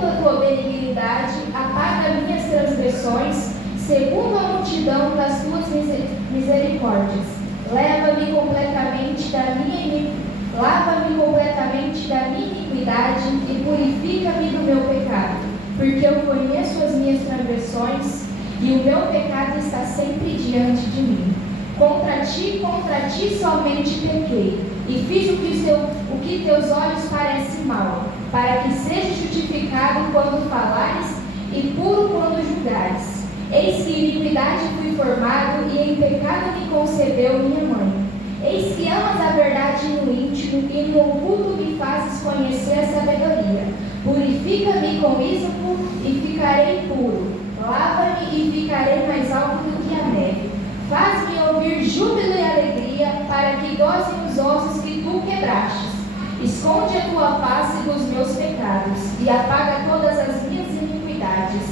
segundo a tua benignidade, apaga minhas transgressões, segundo a multidão das tuas misericórdias. Lava-me completamente da minha Lava-me completamente da minha iniquidade e purifica-me do meu pecado, porque eu conheço as minhas transgressões e o meu pecado está sempre diante de mim. Contra ti somente pequei, e fiz o que teus olhos parecem mal, para que seja justificado quando falares e puro quando julgares. Eis que em iniquidade fui formado, e em pecado me concebeu minha mãe. Eis que amas a verdade no íntimo, e no oculto me fazes conhecer a sabedoria. Purifica-me com ísopo, e ficarei puro. Lava-me, e ficarei mais alto do que a neve. Faz-me ouvir júbilo e alegria, para que gozem os ossos que tu quebrastes. Esconde a tua face dos meus pecados, e apaga todas as minhas iniquidades.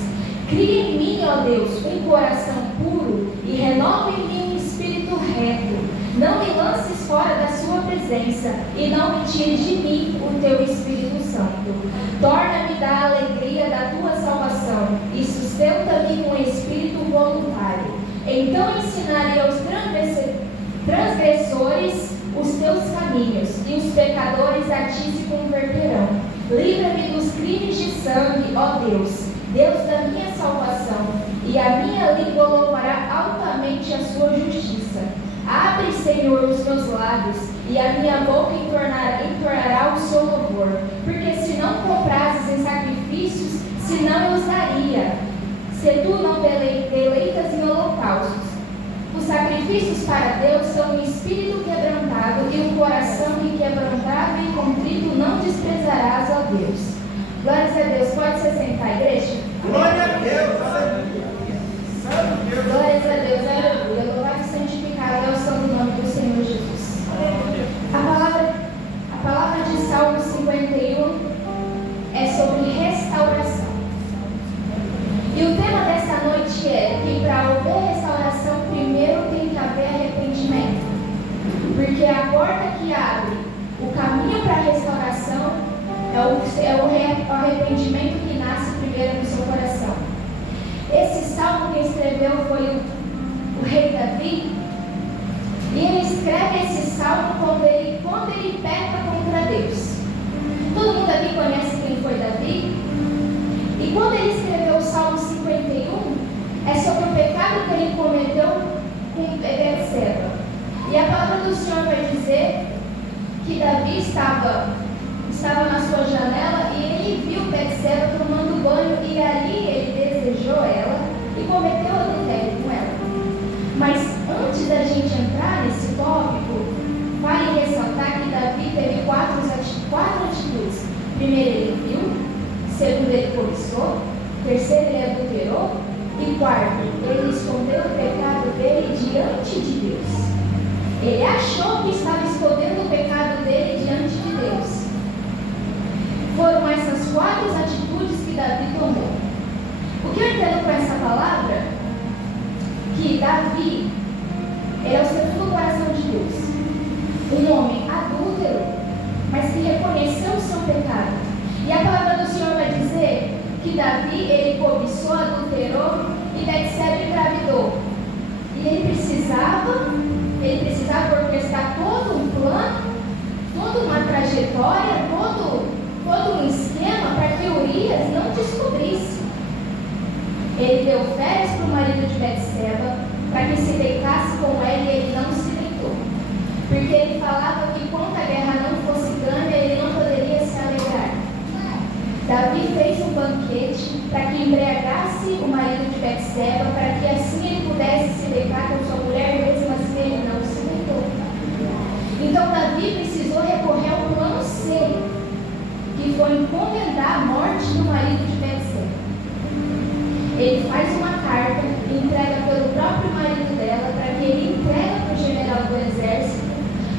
Cria em mim, ó Deus, um coração puro, e renova em mim um espírito reto. Não me lances fora da sua presença, e não me tire de mim o teu Espírito Santo. Torna-me da alegria da tua salvação, e sustenta-me com espírito voluntário. Então ensinarei aos transgressores os teus caminhos, e os pecadores a ti se converterão. Livra-me dos crimes de sangue, ó Deus, Deus da minha salvação, e a minha língua louvará altamente a sua justiça. Abre, Senhor, os meus lábios, e a minha boca entornará o seu louvor. Porque se não comprases em sacrifícios, senão eu os daria. Se tu não deleitas em holocaustos. Os sacrifícios para Deus são um espírito quebrantado e um coração quebrantado e contrito não desprezarás, ó Deus. Glórias a Deus. Pode se sentar, igreja? Glória a Deus, aleluia. Glórias a Deus, aleluia. Louvado e santificado é o santo nome do Senhor Jesus. A palavra de Salmo 51 é sobre restauração. E o tema dessa noite é que para haver restauração, primeiro tem que haver arrependimento. Porque a porta que abre o caminho para a restauração é o arrependimento que nasce primeiro no seu coração. Esse salmo quem escreveu foi o rei Davi. E ele escreve esse salmo quando ele peca contra Deus. Todo mundo aqui conhece quem foi Davi? E quando ele escreveu o Salmo 51, é sobre o pecado que ele cometeu com Betseba. E a palavra do Senhor vai dizer que Davi estava na sua janela e ele viu Betseba tomando banho, e ali ele desejou ela e cometeu adultério com ela. Mas antes da gente entrar nesse tópico, vale ressaltar que Davi teve quatro atitudes. Primeiro, ele viu. Segundo, ele cobiçou. Terceiro, ele adulterou. E quarto, ele escondeu o pecado dele diante de Deus. Ele achou que estava escondendo o pecado dele diante de Deus. Foram essas quatro atitudes que Davi tomou. O que eu entendo com essa palavra? Que Davi era o segundo coração de Deus. Um homem adúltero, mas que reconheceu o seu pecado. E a palavra do Senhor vai dizer que Davi, ele cobiçou, adulterou e Betseba engravidou. E ele precisava orquestrar todo um plano, toda uma trajetória, todo um esquema para que Urias não descobrisse. Ele deu férias para o marido de Betseba para que se deitasse com ela, e ele não se deitou. Porque ele falava que quando a guerra não fosse ganha, ele não poderia se alegrar. Davi fez um banquete para que embriagasse o marido de Betseba, para que assim ele pudesse se deitar com sua mulher, mesmo assim ele não se deitou. Então Davi precisou recorrer ao plano C, que foi encomendar a morte do marido de Betseba. Ele faz uma carta e entrega pelo próprio marido dela, para que ele entregue para o general do exército,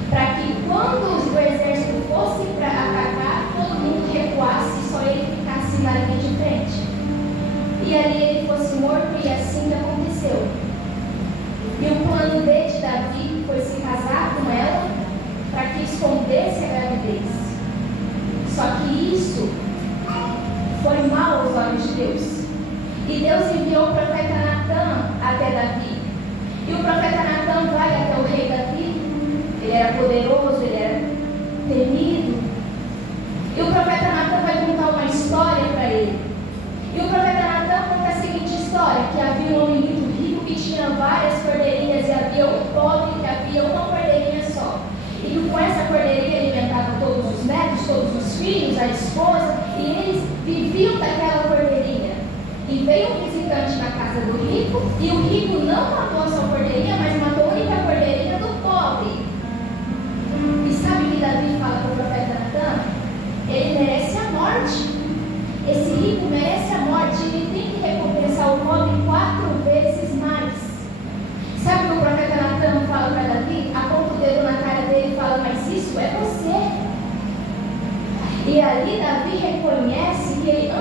para que quando o exército fosse para atacar, todo mundo recuasse e só ele ficasse na linha de frente. E ali ele fosse morto, e assim aconteceu. E o plano B de Davi foi se casar com ela, para que escondesse a gravidez. Só que isso foi mal Deus enviou o profeta Natã até Davi. E o profeta Natã vai até o rei Davi. Ele era poderoso, ele era temido. E o profeta Natã vai contar uma história para ele. E o profeta Natã conta a seguinte história: que havia um homem muito rico que tinha várias cordeirinhas, e havia um pobre que havia uma cordeirinha só. E com essa cordeirinha alimentava todos os netos, todos os filhos, a esposa, e eles viviam daquela cordeirinha. E veio um visitante na casa do rico, e o rico não matou a sua cordeirinha, mas matou a única cordeirinha do pobre. E sabe o que Davi fala para o profeta Natã? Ele merece a morte. Esse rico merece a morte. Ele tem que recompensar o pobre 4 vezes mais. Sabe o que o profeta Natã fala para Davi? Aponta o dedo na cara dele e fala: mas isso é você. E ali Davi reconhece que ele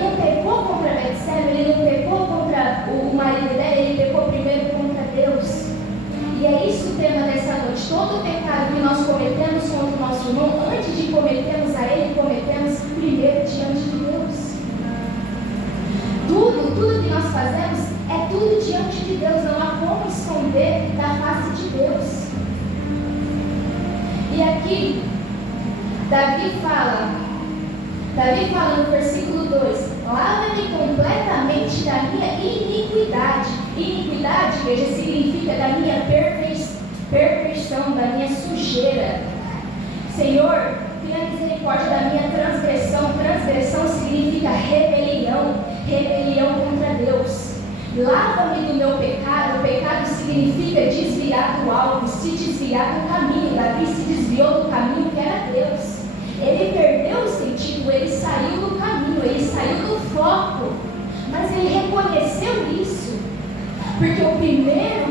não pecou contra Betseba, ele não pecou contra o marido dela, ele pecou primeiro contra Deus. E é isso o tema dessa noite. Todo pecado que nós cometemos contra o nosso irmão, antes de cometermos a ele, cometemos primeiro diante de Deus. Tudo que nós fazemos é tudo diante de Deus. Não há como esconder da face de Deus. E aqui, Davi fala no versículo 2: lava-me completamente da minha iniquidade. Iniquidade, veja, significa da minha perfeição, da minha sujeira. Senhor, tenha misericórdia da minha transgressão. Transgressão significa rebelião contra Deus. Lava-me do meu pecado. Pecado significa desviar do alvo, se desviar do caminho. Davi se desviou do caminho que era Deus. Ele perdeu o sentido, ele saiu do caminho, ele saiu do foco. Mas ele reconheceu isso. Porque o primeiro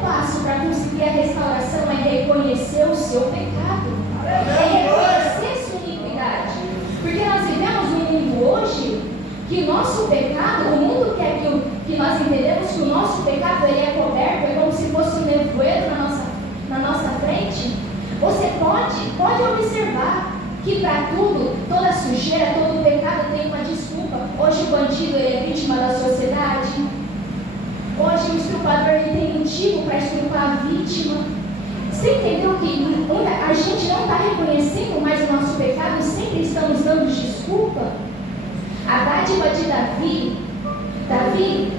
passo para conseguir a restauração é reconhecer o seu pecado. É reconhecer sua iniquidade. Porque nós vivemos um mundo hoje que o nosso pecado, o mundo quer que nós entendemos que o nosso pecado ele é coberto, é como se fosse um nevoeiro na nossa frente. Você pode observar que para tudo, toda sujeira, todo pecado tem uma desculpa. Hoje o bandido ele é vítima da sociedade. Hoje o estuprador ele tem motivo para estuprar a vítima. Você entendeu que a gente não está reconhecendo mais o nosso pecado e sempre estamos dando desculpa? A dádiva de Davi,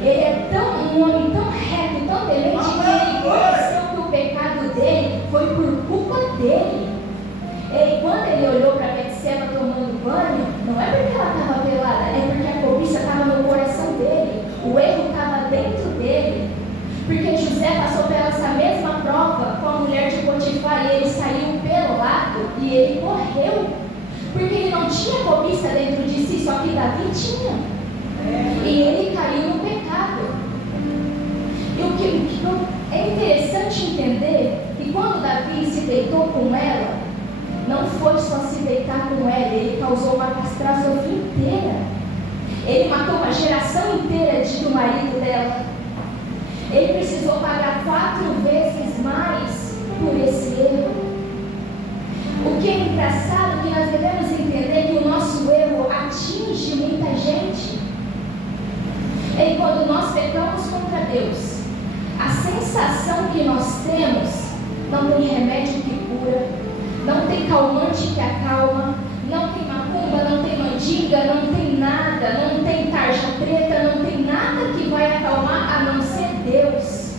ele é um homem tão reto, tão temente, que ele reconheceu que o pecado dele foi por culpa dele. E quando ele olhou para Betseba tomando banho, não é porque ela estava pelada, é porque a cobiça estava no coração dele, o erro estava dentro dele. Porque José passou pela essa mesma prova com a mulher de Potifar e ele saiu pelado e ele morreu. Porque ele não tinha cobiça dentro de si, só que Davi tinha. E ele caiu no pecado. E o que é interessante entender que quando Davi se deitou com ela, não foi só se deitar com ela, ele causou uma catástrofe inteira. Ele matou uma geração inteira do marido dela. Ele precisou pagar 4 vezes mais por esse erro. O que é engraçado é que nós devemos entender que o nosso erro atinge muita gente. E quando nós pecamos contra Deus, a sensação que nós temos não tem remédio que cura, não tem calmante que acalma, não tem macumba, não tem mandinga, não tem nada, não tem tarja preta, não tem nada que vai acalmar a não ser Deus.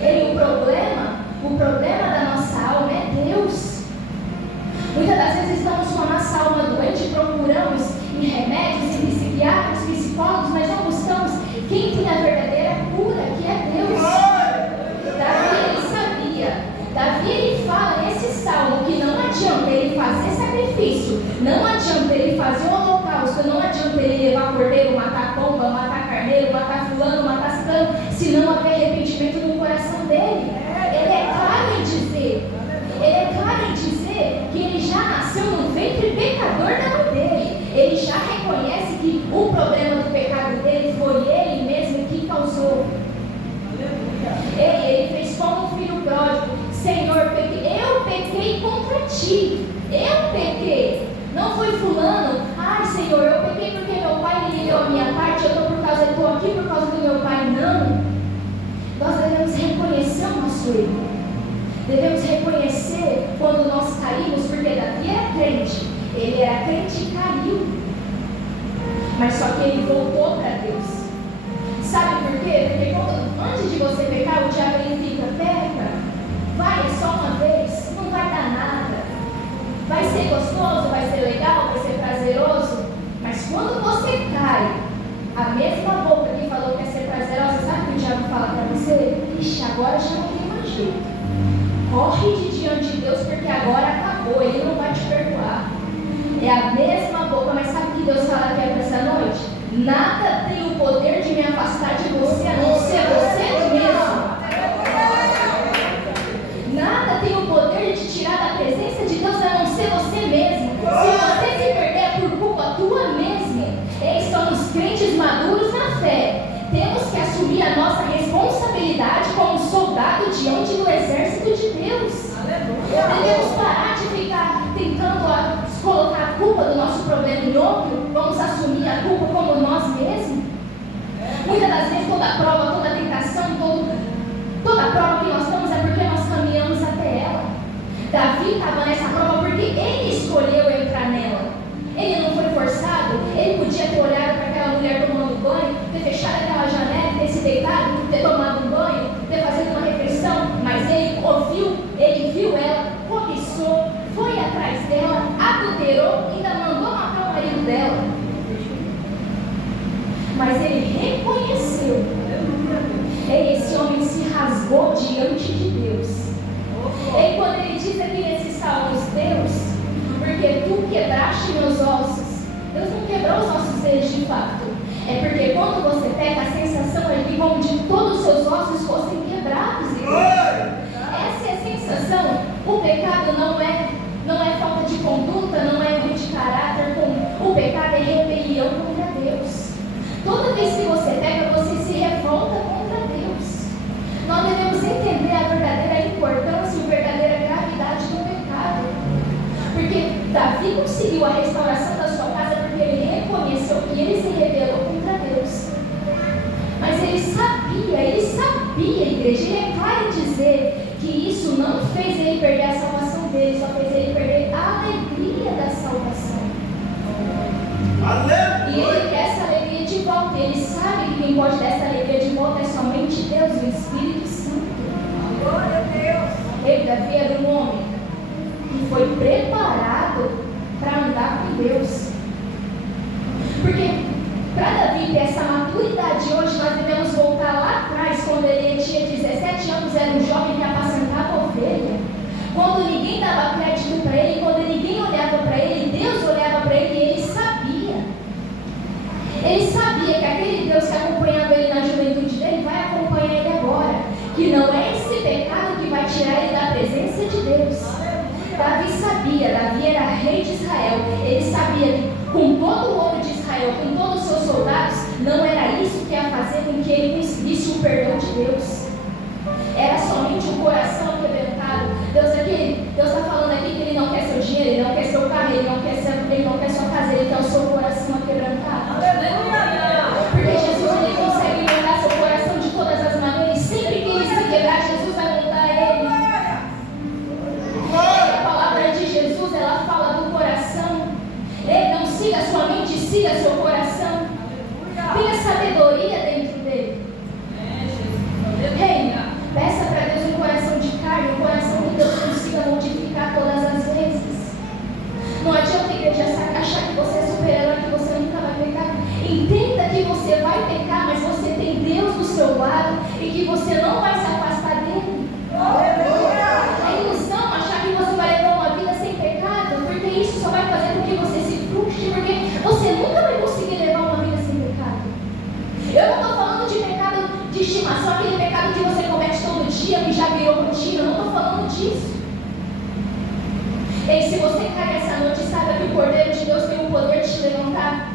E o problema da nossa alma é Deus. Muitas das vezes estamos com a nossa alma doente e procuramos em remédios, em psiquiatras, psicólogos, mas não buscamos quem tem a verdadeira cura, que é Deus. Davi, ele sabia. Davi, ele fala nesse salmo que não adianta ele fazer sacrifício, não adianta ele fazer um holocausto, não adianta ele levar cordeiro, matar pomba, matar carneiro, matar fulano, matar ciclano, se não haver arrependimento no coração dele. Ele é claro em dizer que ele já nasceu no ventre pecador da mãe dele. Ele já reconhece que o problema do pecado dele foi ele mesmo que causou. Ele fez como um filho pródigo: Senhor, eu pequei contra ti. Eu pequei. Não foi fulano: ai Senhor, eu pequei porque meu pai me deu a minha parte, eu estou por causa reconhecer o nosso erro. Devemos reconhecer quando nós caímos, porque Davi era crente. Ele era crente e caiu. Mas só que ele voltou para Deus. Sabe por quê? Porque antes de você pecar, o diabo ele fica, peca, vai, é só uma vez, não vai dar nada. Vai ser gostoso, vai ser legal, vai ser prazeroso. Mas quando você cai, a mesma boca que falou que ia ser prazerosa, sabe o que o diabo fala para você? Ixi, agora já não tem mais jeito. Corre de diante de Deus, porque agora acabou, Ele não vai te perdoar. É a mesma boca, mas sabe o que Deus fala aqui para essa noite? Nada tem o poder de me afastar de você, a não ser você mesmo. Nada tem o poder de te tirar da presença de Deus, a não ser você mesmo. Se você se perder é por culpa tua mesmo. Eis, somos crentes maduros na fé. Temos que assumir a nossa responsabilidade como soldado diante do exército de Deus. Devemos parar de ficar tentando colocar a culpa do nosso problema em outro. Vamos assumir a culpa como nós mesmos. Muitas das vezes toda prova, toda tentação, toda prova que nós estamos é porque nós caminhamos até ela. Davi estava nessa prova porque ele escolheu entrar nela. Ele não foi forçado. Ele podia ter olhado para aquela mulher tomando banho, ter fechado aquela janela, ter se deitado, ter tomado um banho, ter feito uma refeição, mas ele ouviu, ele viu ela, cobiçou, foi atrás dela, adulterou e ainda mandou matar o marido dela. Mas ele reconheceu. Esse homem se rasgou diante de Deus. E quando ele diz aqui nesses salmos, Deus, porque tu quebraste meus ossos. Deus não quebrou os nossos dedos de fato. É porque quando você peca, a sensação é que como de todos os seus ossos fossem quebrados. Essa é a sensação. O pecado não é falta de conduta, não é erro de caráter. O pecado é rebelião contra Deus. Toda vez que você peca, você se revolta contra Deus. Nós devemos entender a verdadeira importância e a verdadeira gravidade do pecado. Porque Davi conseguiu a restauração da sua casa porque ele reconheceu que ele se rebelou contra Deus. Mas ele sabia, igreja, ele é claro em dizer que isso não fez ele perder a salvação dele, só fez ele perder a alegria da salvação. Aleluia. E ele quer essa alegria de volta. Ele sabe que quem pode dar essa alegria de volta é somente Deus, o Espírito Santo. Glória a Deus. Ele, Davi, era um homem que foi preparado para andar com Deus. Porque para Davi ter essa maturidade hoje, nós devemos voltar lá atrás, quando ele tinha 17 anos, era um jovem que apacentava ovelha. Quando ninguém dava crédito para ele, quando ninguém olhava para ele, Deus olhava para ele e ele sabia. Ele sabia que aquele Deus que acompanhava ele na juventude dele vai acompanhar ele agora. Que não é esse pecado que vai tirar ele da presença de Deus. Davi sabia, Davi era rei de Israel. Ele sabia que com todo o ouro de Israel, com todos os seus soldados, não era isso que ia fazer com que ele conseguisse o perdão de Deus. Era somente o coração quebrantado. Deus está falando aqui que ele não quer seu dinheiro, ele não quer seu carro, ele não quer sua casa, ele quer o seu coração quebrantado. Porque Jesus ele consegue mudar seu coração de todas as maneiras. Sempre que ele se quebrar, Jesus vai mudar ele. A palavra de Jesus, ela fala do coração. Ele não siga a sua mente, siga seu coração. Tenha sabedoria dentro dele. Ei, peça para Deus um coração de carne, um coração que Deus consiga modificar todas as vezes. Não adianta, igreja, achar que você é super-herói, que você nunca vai pecar. Entenda que você vai pecar, mas você tem Deus do seu lado e que você não vai se afastar dele. É ilusão achar que você vai levar uma vida sem pecado, porque isso só vai fazer com que você se frustre, porque você nunca vai conseguir levar uma vida sem pecado. Eu não estou falando de pecado de estimação, aquele pecado que você comete todo dia, que já virou rotina, eu não estou falando disso. E se você cai essa noite, saiba que o Cordeiro de Deus tem o poder de te levantar.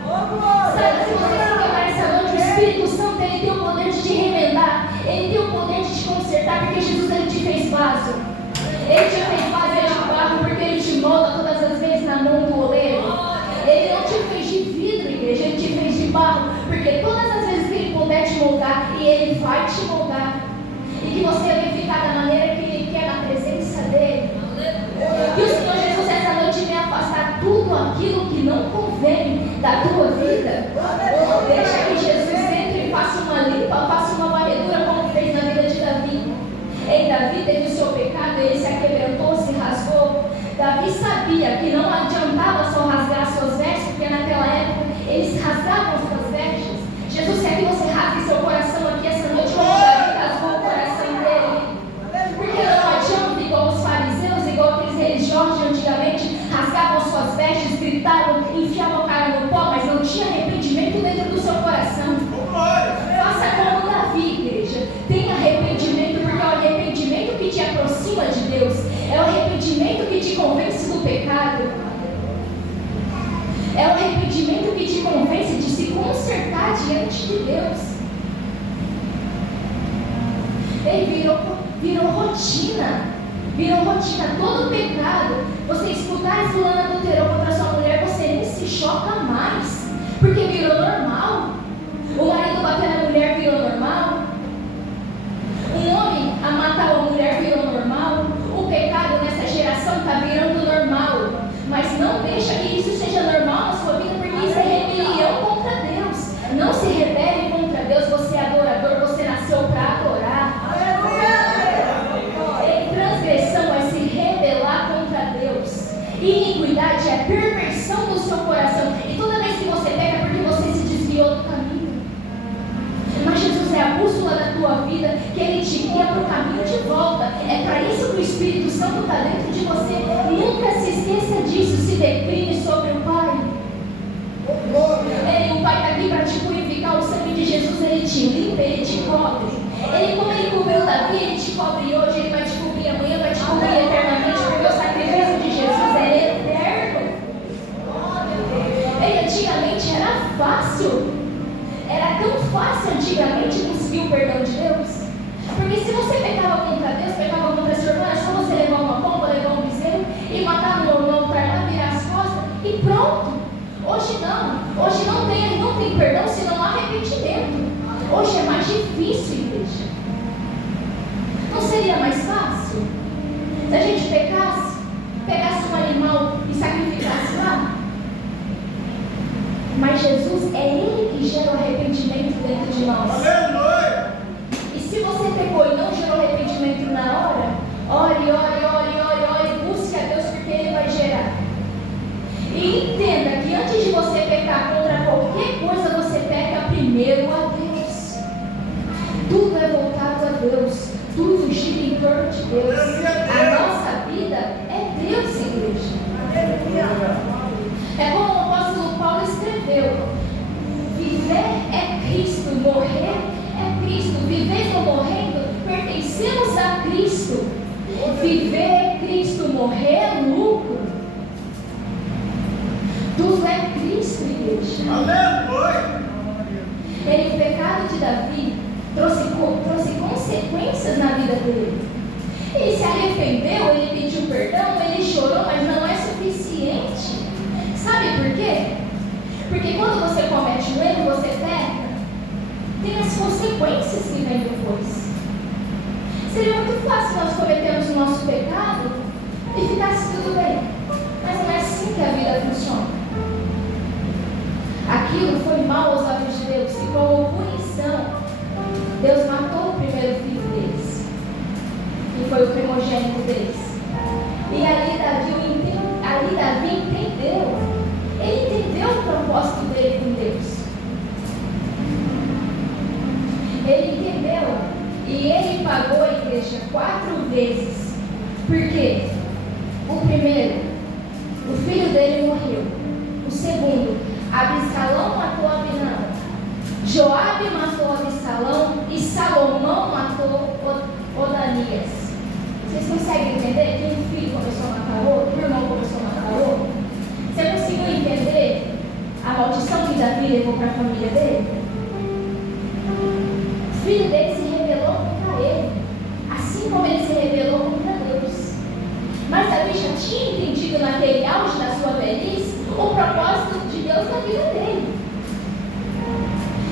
Saiba, se você se quebrar essa noite, o Espírito Santo ele tem o poder de te remendar, ele tem o poder de te consertar, porque Jesus ele te fez vaso. Ele te fez vaso de barro, porque ele te molda todas as vezes na mão do oleiro. Ele não te fez de vidro, igreja, ele te fez de barro, porque todas as vezes que ele puder te moldar, e ele vai te moldar. E que você vai ficar da maneira que Ele quer na presença dEle. Que o Senhor Jesus essa noite venha afastar tudo aquilo que não convém da tua vida. Deixa que Jesus entre e faça uma limpa, faça uma varredura como fez na vida de Davi. Ei, Davi teve o seu pecado, ele se aquebrantou, se rasgou. Davi sabia que não adiantava só rasgar seus vestes, porque naquela época eles rasgavam suas vestes. Jesus quer que você rasgue seu coração aqui essa noite, como Davi rasgou o coração dele. Porque não adianta, igual os fariseus, igual aqueles religiosos de antigamente, rasgavam suas vestes, gritavam, enfiavam a cara no pó, mas não tinha arrependimento dentro do seu coração. Faça como Davi, igreja. Tenha arrependimento, porque é o arrependimento que te aproxima de Deus. É o arrependimento que te convence do pecado. É o arrependimento que te convence de se consertar diante de Deus. Ei, virou rotina. Virou rotina. Todo pecado, você escutar e fulano adulterou contra sua mulher, você nem se choca mais, porque virou normal. O marido bater na mulher virou normal. Um homem a matar uma mulher virou normal. O pecado nessa geração está virando normal. Mas não deixa que isso seja normal na sua vida, porque isso é rebelião contra Deus. Não se rebele contra Deus. Você é adorador, você nasceu para adorar. E transgressão é se rebelar contra Deus. Iniquidade é perversão do seu coração. E toda vez que você peca é porque você se desviou do caminho. Mas Jesus é a bússola da tua vida, que Ele te guia para o caminho de volta. É para isso que o Espírito Santo está dentro de você. Nunca se esqueça disso. Se decline sobre o Pai. O Pai está aqui para te purificar. O sangue de Jesus, Ele te limpa, Ele te cobre. Como Ele cobriu Davi, Ele te cobre hoje, Ele vai te cobrir amanhã, vai te cobrir eternamente, porque o sacrifício de Jesus é eterno. Antigamente era fácil. Era tão fácil antigamente conseguir o perdão de Deus. Porque se você pecava contra Deus, pecava contra seu irmão, é só você levar uma pomba, levar um bezerro e matar no altar lá, virar as costas e pronto. Hoje não tem perdão se não há arrependimento. Hoje é mais difícil, igreja. Não seria mais fácil se a gente pegasse um animal e sacrificasse lá? Mas Jesus é Ele que gera o arrependimento dentro de nós. Aleluia! E se você pecou e não gerou arrependimento na hora, ore, busque a Deus, porque Ele vai gerar. E entenda que antes de você pecar contra qualquer coisa, você peca primeiro a Deus. Tudo é voltado a Deus. Tudo gira em torno de Deus. A nossa vida é Deus, igreja. É como o apóstolo Paulo escreveu: viver é Cristo, morrer é Cristo. Vivendo ou morrendo, pertencemos a Cristo. Viver é Cristo, morrer é lucro. Tudo é Cristo, igreja. Aleluia! O pecado de Davi trouxe consequências na vida dele. Ele se arrependeu, ele pediu perdão, ele chorou, mas não é suficiente. Sabe por quê? Porque quando você comete um erro, você peca, tem as consequências que vêm depois. Seria muito fácil nós cometermos o nosso pecado e ficasse tudo bem. Mas não é assim que a vida funciona. Aquilo foi mal aos olhos de Deus, e como punição, Deus matou o primeiro filho deles, que foi o primogênito deles. E ali Davi entendeu. Ele entendeu o propósito dele com Deus. Ele entendeu. E ele pagou a igreja 4 vezes. Por quê? O primeiro, o filho dele morreu. O segundo, Absalão matou Abinadab. Joabe matou Absalão e Salomão matou Odanias. Vocês conseguem entender que um filho começou a matar outro, o irmão começou a matar outro? Você conseguiu entender a maldição que Davi levou para a família dele? O filho dele se rebelou contra ele, assim como ele se rebelou contra Deus. Mas Davi já tinha entendido naquele auge da sua velhice o propósito de Deus na vida dele.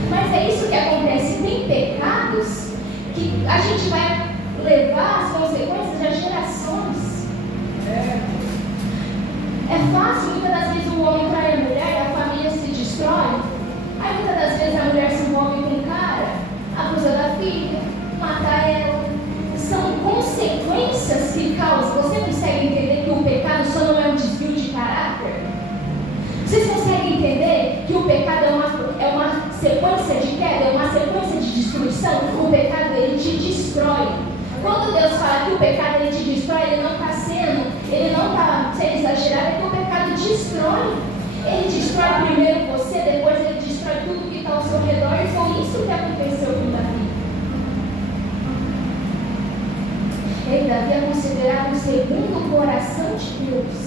Mas é isso que acontece. Tem pecados que a gente vai levar as consequências das gerações. É fácil, muitas das vezes o homem trai a mulher e a família se destrói. Aí muitas das vezes a mulher se envolve com um cara, abusa da filha, mata ela. São consequências que causam. Você consegue entender que o pecado só não é um desvio de caráter? Vocês conseguem entender que o pecado é uma sequência de queda, é uma sequência de destruição? O pecado, ele te destrói. Quando Deus fala que o pecado ele te destrói, ele não está sendo exagerado, é que o pecado destrói. Ele destrói primeiro você, depois ele destrói tudo que está ao seu redor. E foi isso que aconteceu com Davi. Davi é considerado o segundo coração de Deus.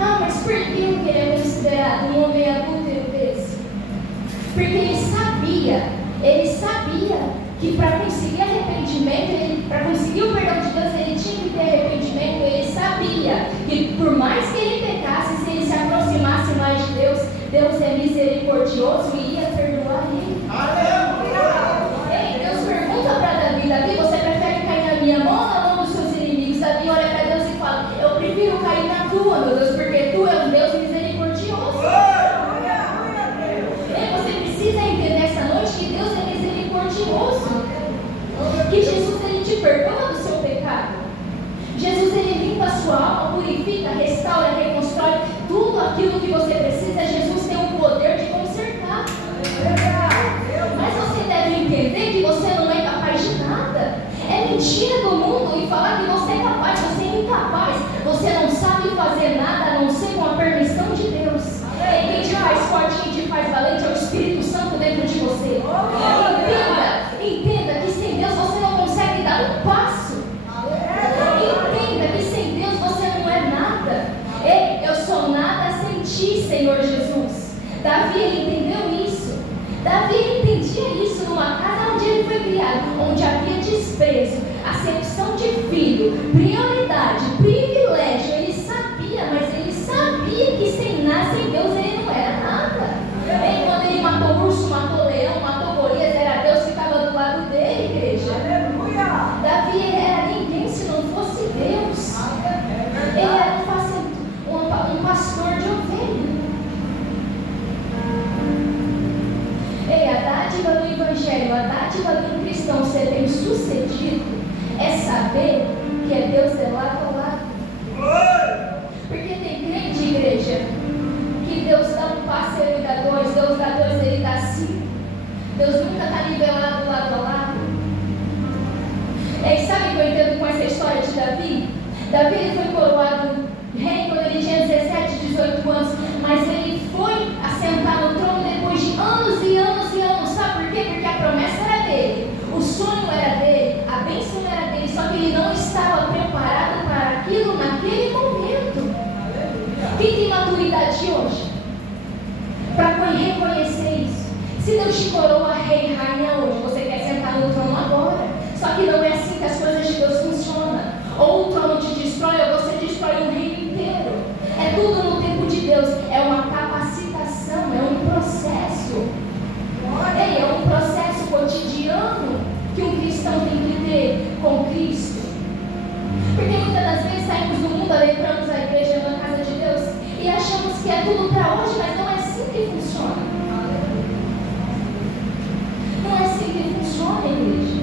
Ah, mas por que ele é considerado um homem adúltero desse? Porque ele sabia que para conseguir arrependimento, para conseguir o perdão de Deus, ele tinha que ter arrependimento. Ele sabia que por mais que ele pecasse, se ele se aproximasse mais de Deus, Deus é misericordioso e ia perdoar ele. Ei, Deus pergunta para Davi: Davi, você prefere cair na minha mão ou na mão dos seus inimigos? Davi olha para Deus e fala: eu prefiro cair na tua, meu Deus, porque tu é um Deus misericordioso. Ei, você precisa entender essa noite que Deus é misericordioso, que Jesus ele te perdoa do seu pecado. Jesus ele limpa a sua alma, purifica, restaura, reconstrói tudo aquilo que você precisa. Jesus tem o poder de consertar. Mas você deve entender que você não é capaz de nada. É mentira do mundo e falar que você é capaz. Você é incapaz. Você não sabe fazer nada a não ser com a permissão de Deus. E quem te faz forte, quem te faz valente é o Espírito Santo dentro de você. Entenda que sem Deus você não consegue dar um passo. Entenda que sem Deus você não é nada. Ei, eu sou nada sem ti, Senhor Jesus. Davi ele entendeu isso. Davi ele entendia isso numa casa onde ele foi criado, onde havia desprezo, acepção de filho, prioridade, privilégio. Ele sabia, mas ele sabia que sem Deus ele não era nada. E quando ele matou o urso, matou o leão, matou Golias, era Deus que estava do lado dele, igreja. Aleluia! Davi ele era ninguém se não fosse Deus. Ele era um pastor de ovelha. Ei, a dádiva do Evangelho, a dádiva do cristão ser bem sucedido é saber que é Deus de lado a lado. Porque tem crente, igreja, que Deus dá um passo, ele dá dois, Deus dá dois, ele dá cinco. Deus nunca está nivelado lado a lado. E sabe o que eu entendo com essa história de Davi? Davi ele foi coroado rei quando ele tinha 17, 18 anos, mas ele foi assentar no trono depois de anos e anos e anos. Sabe por quê? Porque a promessa era dele, o sonho era dele, a bênção era dele, só que ele não estava preparado para aquilo naquele momento. Quem tem maturidade hoje para reconhecer isso? Se Deus te coroa rei e rainha hoje, você quer sentar no trono agora. Só que não é assim que as coisas de Deus funcionam. Ou o trono te destrói, ou você destrói o reino inteiro. É tudo no tempo de Deus. É uma capacitação, é um processo. É um processo cotidiano que um cristão tem que ter com Cristo. Porque muitas das vezes saímos do mundo, adentramos a igreja na casa de Deus e achamos que é tudo para hoje, mas não é assim que funciona. Não é assim que funciona, igreja.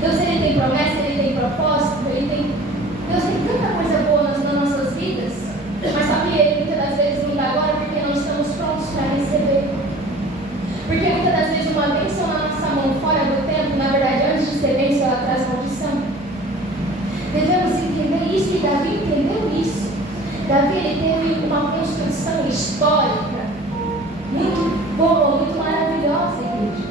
Deus ele tem promessa, ele tem propósito, Deus tem tanta coisa boa nas nossas vidas, mas só que ele muitas das vezes não dá agora porque não estamos prontos para receber. Porque muitas das vezes uma bênção na nossa mão fora do tempo, na verdade antes de ser bênção ela traz maldição. Devemos entender isso e Davi entendeu isso. Davi ele teve uma construção histórica muito boa, muito maravilhosa, igreja.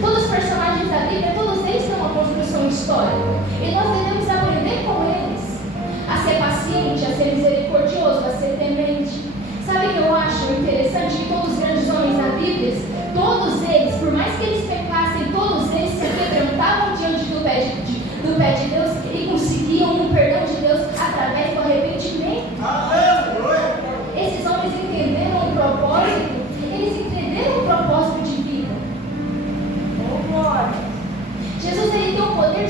Todos os personagens da Bíblia, todos eles têm uma construção histórica. E nós devemos aprender com eles a ser paciente, a ser misericordioso, a ser temente. Sabe o que eu acho interessante? Que todos os grandes homens da Bíblia, todos eles, por mais que eles pecassem, todos eles se quebrantavam diante do pé de Deus e conseguiam o perdão de Deus através do arrependimento. Esses homens entenderam o propósito, eles entenderam o propósito de vida. Jesus ele tem o poder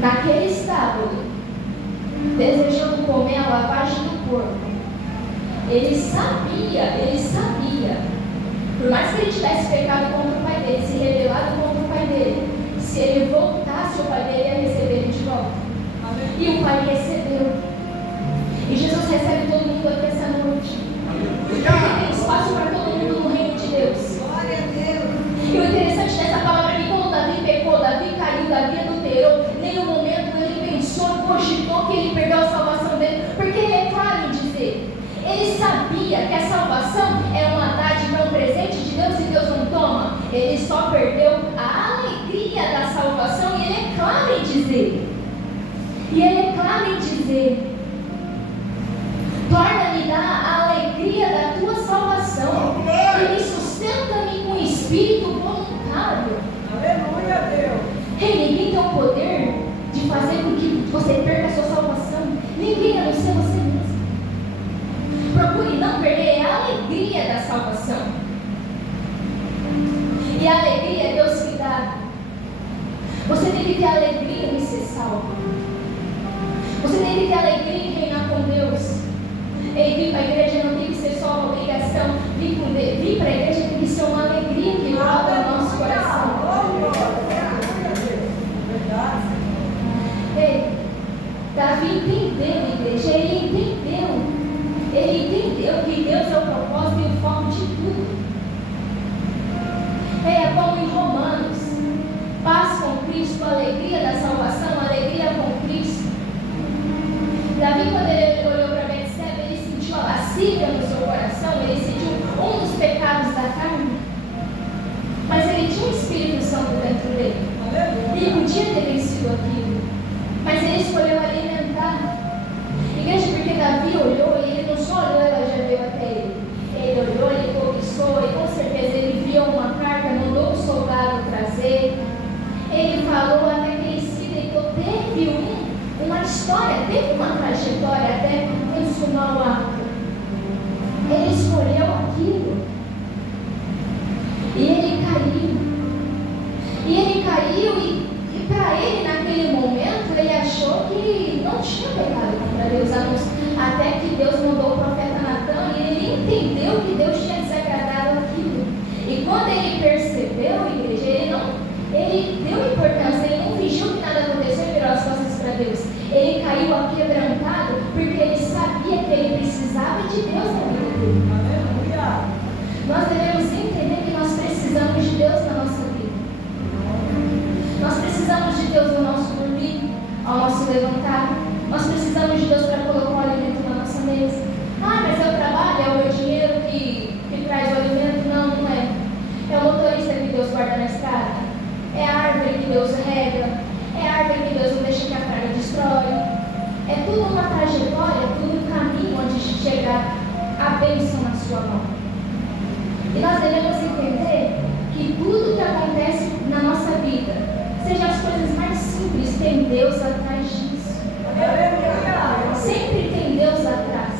naquele sábado, desejando comer a lavagem do corpo, ele sabia, por mais que ele tivesse pecado contra o pai dele, se rebelado contra o pai dele, se ele voltasse, o pai dele ia receber ele de volta. E o pai recebeu. E Jesus recebe todo mundo aqui essa noite. Porque tem espaço para todo mundo no reino de Deus. Glória a Deus. E o interessante dessa palavra é que quando Davi pecou, Davi caiu, Davi adulterou, em nenhum momento ele pensou, cogitou que ele perdeu a salvação dele, porque ele é claro em dizer, ele sabia que a salvação é uma dádiva, um presente de Deus e Deus não toma. Ele só perdeu a alegria da salvação e ele é claro em dizer. Torna-me a alegria da tua salvação e me sustenta-me com espírito voluntário. Aleluia, Deus. Ninguém tem o poder de fazer com que você perca a sua salvação. Ninguém, a não ser você mesmo. Procure não perder a alegria da salvação. E a alegria é Deus que dá. Você tem que ter alegria em ser salvo. Você tem que ter alegria em reinar com Deus. Vir para a igreja não tem que ser só uma obrigação. Vir para a igreja tem que ser uma alegria que brota no nosso coração. Davi entendeu, igreja. Ele entendeu que Deus é o propósito e o foco de tudo. É como em Romanos: paz com Cristo, alegria da salvação, alegria com Cristo. Davi, quando ele olhou para Betseba, ele sentiu a lascívia no seu coração, ele sentiu um dos pecados da carne, mas ele tinha o Espírito Santo dentro dele. Ele podia ter vencido aquilo, mas ele escolheu alimentar. Igreja, porque Davi olhou e ele não só olhou, ela já veio até ele. Ele olhou, ele cobiçou e com certeza ele viu uma carta, mandou um soldado trazer. Ele falou até que ele se deitou, teve uma história, teve uma trajetória até consumar o ato. Ele escolheu aquilo. E ele caiu e para ele naquele momento ele achou que não tinha pecado contra Deus, até que Deus mandou o profeta Natan e ele entendeu que Deus tinha desagradado aquilo. E quando ele percebeu, igreja, ele deu importância, ele não fingiu que nada aconteceu e virou as costas para Deus. Ele caiu aquebrantado porque ele sabia que ele precisava de Deus na vida dele. Aleluia. Nós devemos entender que nós precisamos de Deus na nossa vida. Nós precisamos de Deus no nosso dormir, ao nosso levantar. Nós precisamos de Deus para colocar o alimento na nossa mesa. Mas é o trabalho, é o meu dinheiro que traz o alimento? Não, não é. É o motorista que Deus guarda na estrada. É a árvore que Deus rega. É a árvore que Deus não deixa que a praga destrói. É tudo uma trajetória, tudo um caminho onde chegar a bênção na sua mão. E nós devemos entender que tudo que acontece na nossa vida, seja as coisas mais simples, tem Deus atrás disso. Sempre tem Deus atrás.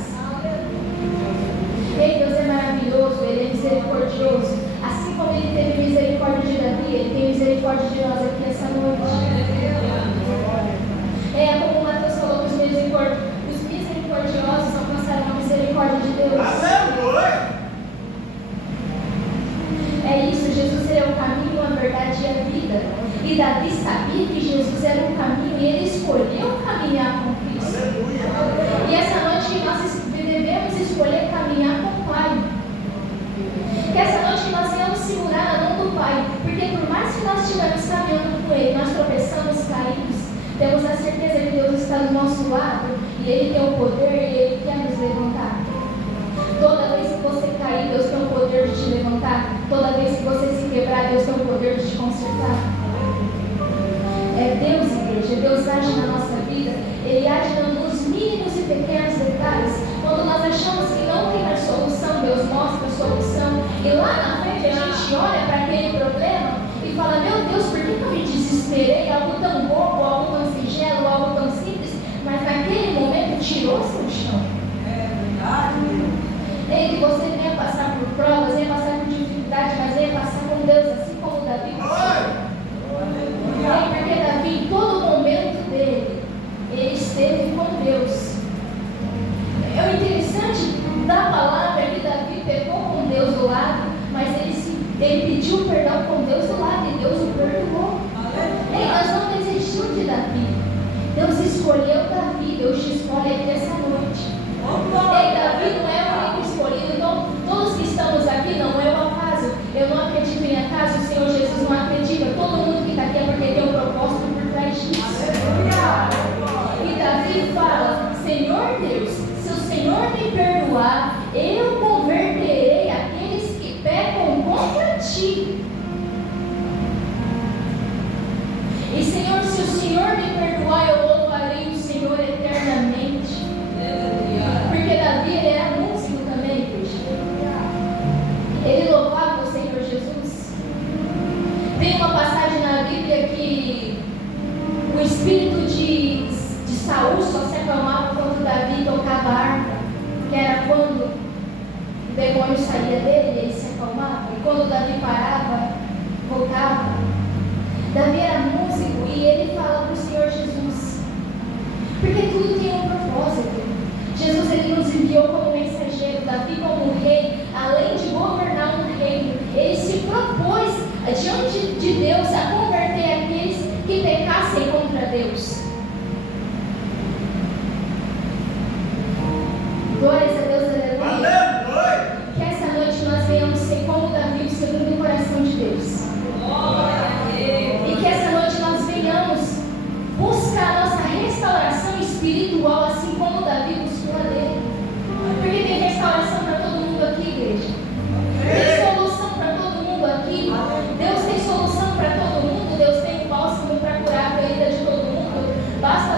Deus é maravilhoso, Ele é misericordioso. Assim como Ele teve misericórdia de Davi, Ele tem misericórdia de nós aqui essa noite. Como o Mateus falou, os misericordiosos alcançaram a misericórdia de Deus. É isso, Jesus é o caminho, a verdade e a vida. E Davi sabia que Jesus era o caminho e ele escolheu caminhar com Cristo. E essa noite nós devemos escolher caminhar com o Pai. Que essa noite nós venhamos segurar a mão do Pai, porque por mais que nós estivermos caminhando com Ele, nós tropeçamos, caímos, temos a certeza que Deus está do nosso lado e Ele tem o poder e Ele quer nos levantar. Toda vez que você cair, Deus tem o poder de te levantar. Toda vez que você se quebrar, Deus tem o poder de te consertar. É Deus, igreja. Deus age na nossa vida. Ele age nos mínimos e pequenos detalhes. Quando nós achamos que não tem mais solução, Deus mostra a solução. E lá na frente a gente olha para aquele problema e fala: meu Deus, por que eu me desesperei? Algo tão bobo, algo tão singelo, algo tão simples. Mas naquele momento tirou-se do chão. É verdade. Que você venha passar por provas, venha passar por dificuldade, mas venha passar com Deus, assim como Davi passou. Porque Davi, em todo momento, Deus escolheu Davi, Deus te escolhe aqui essa noite. Ei, Davi não é o único escolhido, então todos que estamos aqui não é o acaso. Eu não acredito em acaso, o Senhor Jesus não acredita. Todo mundo que está aqui é porque tem um propósito por trás disso. E Davi fala: Senhor Deus, se o Senhor me perdoar, eu converterei aqueles que pecam contra ti. E Senhor, se o Senhor me perdoar, eu louvarei o Senhor eternamente. Porque Davi, ele era músico também, igreja. Ele louvava o Senhor Jesus. Tem uma passagem na Bíblia que o espírito de Saul só se acalmava quando Davi tocava harpa, que era quando o demônio saía dele e ele se acalmava. E quando Davi parava, voltava. Davi era músico e ele fala para o Senhor Jesus, porque tudo tem um propósito. Jesus, ele nos enviou como mensageiro. Davi, como rei, além de governar um reino, ele se propôs diante de Deus a converter aqueles que pecassem contra Deus. Glórias a Deus, aleluia. Que essa noite nós venhamos ser como Davi, segundo o coração de Deus. E que essa noite nós venhamos buscar a nossa restauração espiritual, assim como Davi buscou a dele. Porque tem restauração para todo mundo aqui, igreja. Tem solução para todo mundo aqui. Deus tem solução para todo mundo. Deus tem bálsamo para curar a ferida de todo mundo. Basta